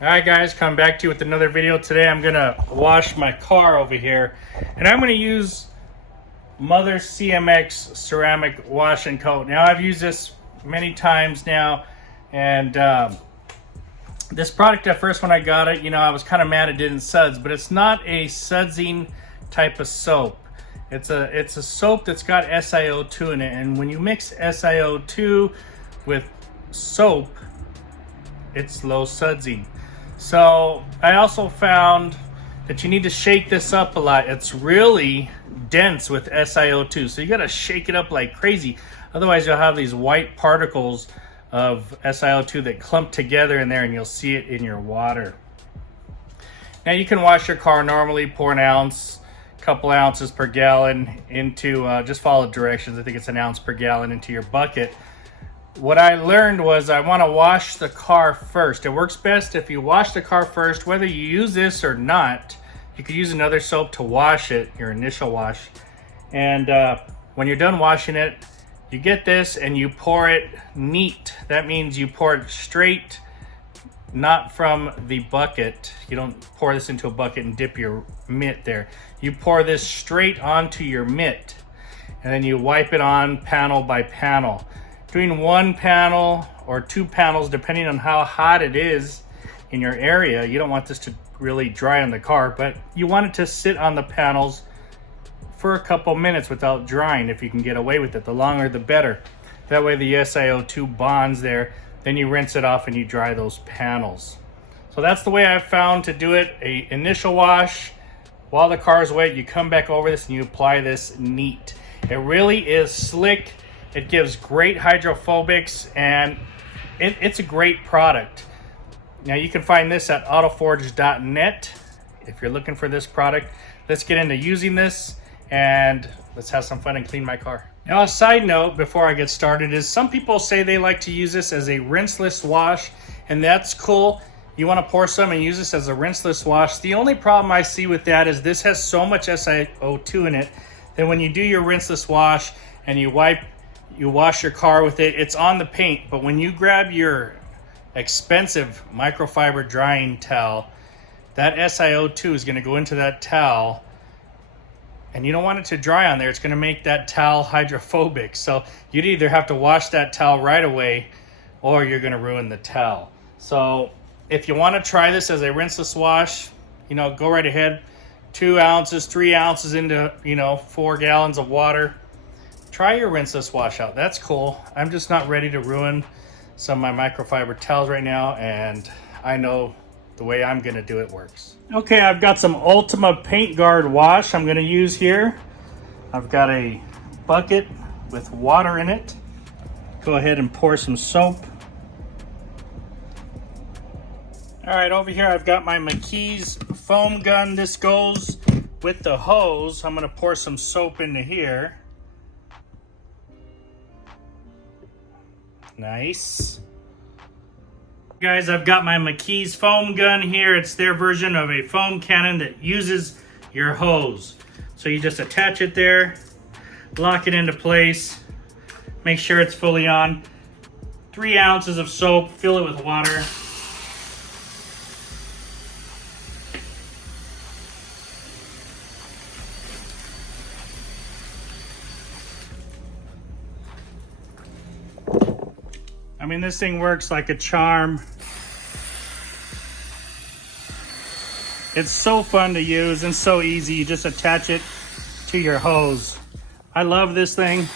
Alright guys, come back to you with another video. Today I'm gonna wash my car over here, and I'm gonna use Mother CMX Ceramic Wash and Coat. Now I've used this many times now, and this product at first when I got it, I was kind of mad it didn't suds, but it's not a sudsing type of soap. It's a soap that's got SiO2 in it, and when you mix SiO2 with soap, it's low sudsing. So I also found that you need to shake this up a lot. It's really dense with SiO2, so you gotta shake it up like crazy. Otherwise you'll have these white particles of SiO2 that clump together in there, and you'll see it in your water. Now you can wash your car normally, pour an ounce, couple ounces per gallon into, just follow directions. I think it's an ounce per gallon into your bucket. What I learned was I want to wash the car first. It works best if you wash the car first, whether you use this or not. You could use another soap to wash it, your initial wash. And when you're done washing it, you get this and you pour it neat. That means you pour it straight, not from the bucket. You don't pour this into a bucket and dip your mitt there. You pour this straight onto your mitt, and then you wipe it on panel by panel. Doing one panel or two panels, depending on how hot it is in your area. You don't want this to really dry on the car, but you want it to sit on the panels for a couple minutes without drying if you can get away with it. The longer the better. That way the SiO2 bonds there. Then you rinse it off and you dry those panels. So that's the way I've found to do it. A initial wash while the car is wet, you come back over this and you apply this neat. It really is slick. It gives great hydrophobics, and it's a great product. Now you can find this at autoforge.net if you're looking for this product. Let's get into using this and let's have some fun and clean my car. Now a side note before I get started is some people say they like to use this as a rinseless wash, and that's cool. You want to pour some and use this as a rinseless wash. The only problem I see with that is this has so much SiO2 in it that when you do your rinseless wash and you wash your car with it, it's on the paint. But when you grab your expensive microfiber drying towel, that SiO2 is going to go into that towel, and you don't want it to dry on there. It's going to make that towel hydrophobic. So you'd either have to wash that towel right away, or you're going to ruin the towel. So if you want to try this as a rinseless wash, go right ahead. 2 ounces, 3 ounces into 4 gallons of water. Try your rinseless wash out. That's cool. I'm just not ready to ruin some of my microfiber towels right now, and I know the way I'm gonna do it works. Okay, I've got some Ultima Paint Guard wash I'm gonna use here. I've got a bucket with water in it. Go ahead and pour some soap. All right, over here I've got my McKee's foam gun. This goes with the hose. I'm gonna pour some soap into here. Nice. Guys, I've got my McKee's foam gun here. It's their version of a foam cannon that uses your hose. So you just attach it there, lock it into place, make sure it's fully on. 3 ounces of soap, fill it with water. I mean, this thing works like a charm. It's so fun to use and so easy. You just attach it to your hose. I love this thing.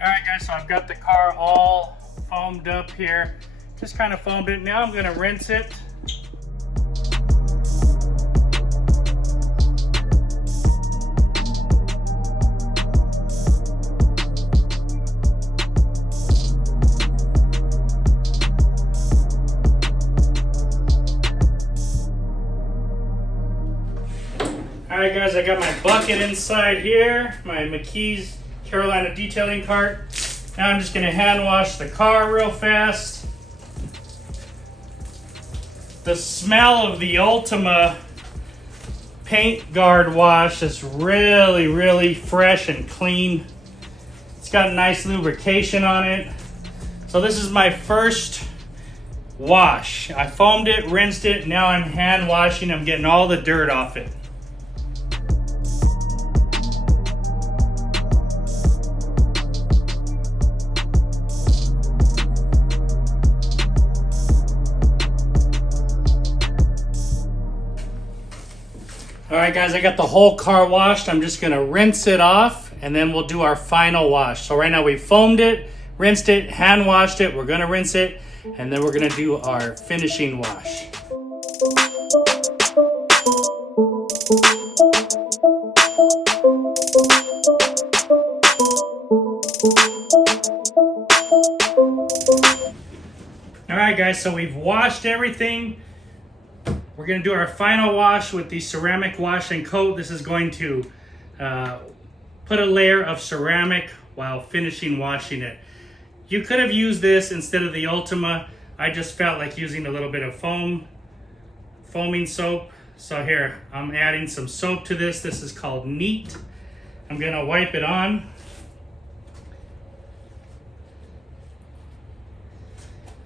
Alright guys, so I've got the car all foamed up here. Just kind of foamed it. Now I'm going to rinse it. Alright guys, I got my bucket inside here, my McKee's Carolina detailing cart. Now I'm just going to hand wash the car real fast. The smell of the Ultima paint guard wash is really fresh and clean. It's got nice lubrication on it. So this is my first wash. I foamed it, rinsed it, now I'm hand washing. I'm getting all the dirt off it. Alright guys, I got the whole car washed. I'm just going to rinse it off and then we'll do our final wash. So right now we foamed it, rinsed it, hand washed it. We're going to rinse it and then we're going to do our finishing wash. Alright guys, so we've washed everything. We're going to do our final wash with the ceramic wash and coat. This is going to put a layer of ceramic while finishing washing it. You could have used this instead of the Ultima. I just felt like using a little bit of foaming soap. So here, I'm adding some soap to this. This is called Neat. I'm going to wipe it on.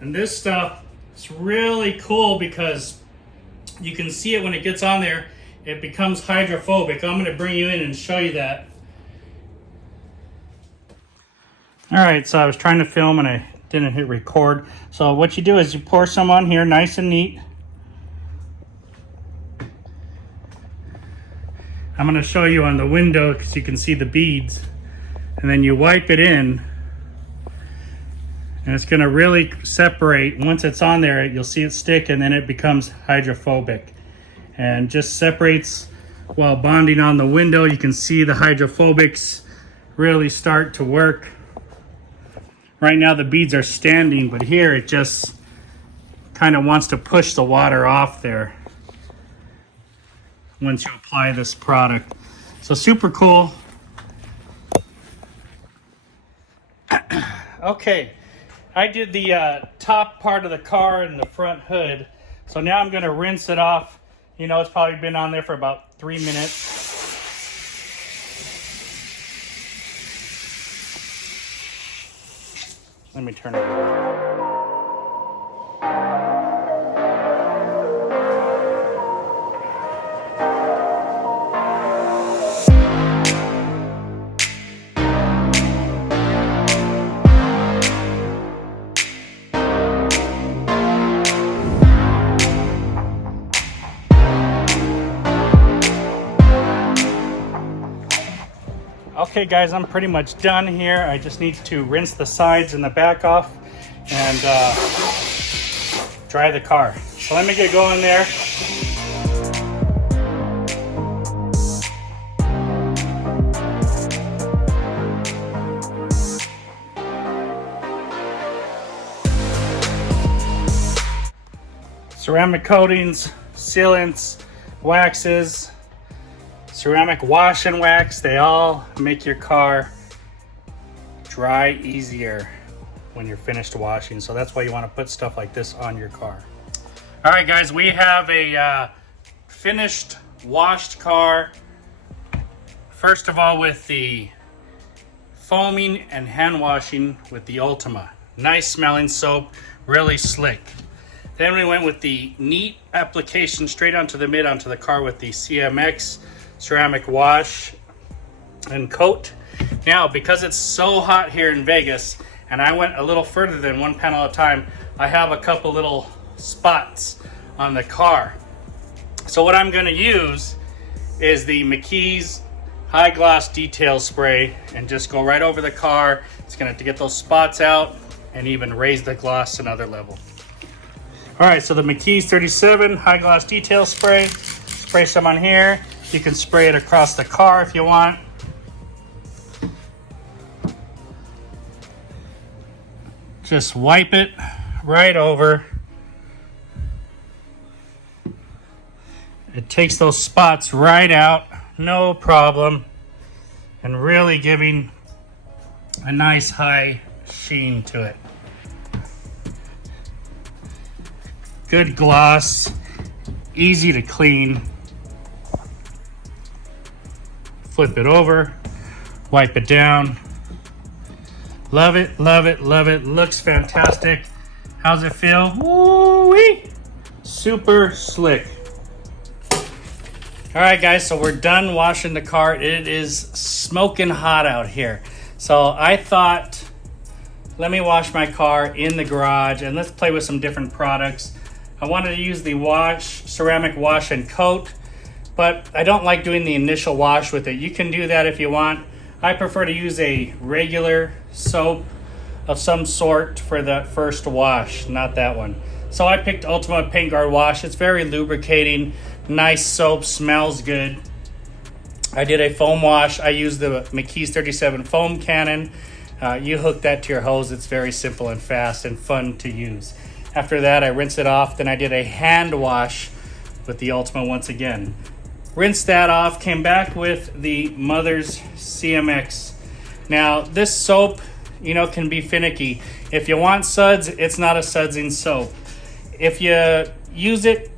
And this stuff is really cool because you can see it when it gets on there, it becomes hydrophobic. I'm going to bring you in and show you that. Alright, so I was trying to film and I didn't hit record. So what you do is you pour some on here, nice and neat. I'm going to show you on the window because you can see the beads. And then you wipe it in. And it's going to really separate. Once it's on there, you'll see it stick and then it becomes hydrophobic. And just separates while bonding on the window. You can see the hydrophobics really start to work. Right now the beads are standing, but here it just kind of wants to push the water off there once you apply this product. So super cool. Okay. I did the top part of the car and the front hood. So now I'm going to rinse it off. You know, it's probably been on there for about 3 minutes. Let me turn it on. Okay guys, I'm pretty much done here. I just need to rinse the sides and the back off and dry the car. So let me get going there. Ceramic coatings, sealants, waxes, ceramic wash and wax, they all make your car dry easier when you're finished washing. So that's why you want to put stuff like this on your car. All right guys, we have a finished washed car. First of all, with the foaming and hand washing with the Ultima. Nice smelling soap, really slick. Then we went with the Neat application straight onto the mid onto the car with the CMX Ceramic Wash and Coat. Now, because it's so hot here in Vegas, and I went a little further than one panel at a time, I have a couple little spots on the car. So what I'm going to use is the McKee's High Gloss Detail Spray and just go right over the car. It's going to get those spots out and even raise the gloss another level. All right, so the McKee's 37 High Gloss Detail Spray. Spray some on here. You can spray it across the car if you want. Just wipe it right over. It takes those spots right out. no problem, and really giving a nice high sheen to it. Good gloss, easy to clean. Flip it over, wipe it down. Love it, love it, love it. Looks fantastic. How's it feel? Woo-wee! Super slick. All right, guys, so we're done washing the car. It is smoking hot out here. So I thought, let me wash my car in the garage and let's play with some different products. I wanted to use the ceramic wash and coat, but I don't like doing the initial wash with it. You can do that if you want. I prefer to use a regular soap of some sort for the first wash, not that one. So I picked Ultimate Paint Guard Wash. It's very lubricating, nice soap, smells good. I did a foam wash. I used the McKee's 37 foam cannon. You hook that to your hose. It's very simple and fast and fun to use. After that, I rinsed it off. Then I did a hand wash with the Ultima once again. Rinsed that off, came back with the Mother's CMX. Now, this soap, can be finicky. If you want suds, it's not a sudsing soap. If you use it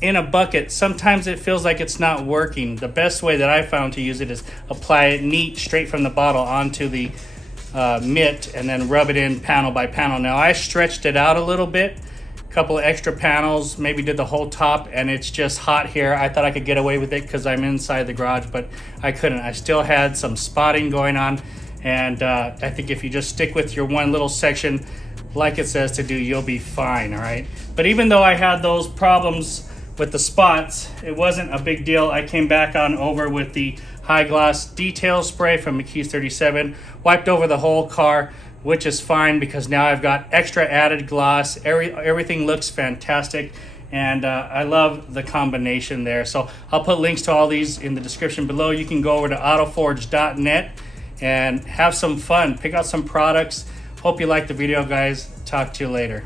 in a bucket, sometimes it feels like it's not working. The best way that I found to use it is apply it neat, straight from the bottle onto the mitt, and then rub it in panel by panel. Now, I stretched it out a little bit, a couple of extra panels, maybe did the whole top, and it's just hot here. I thought I could get away with it because I'm inside the garage, but I couldn't. I still had some spotting going on, and I think if you just stick with your one little section like it says to do, you'll be fine, all right? But even though I had those problems with the spots, it wasn't a big deal. I came back on over with the high gloss detail spray from McKee's 37, wiped over the whole car, which is fine because now I've got extra added gloss. Everything looks fantastic, and I love the combination there. So I'll put links to all these in the description below. You can go over to autoforge.net and have some fun, pick out some products. Hope you liked the video, guys. Talk to you later.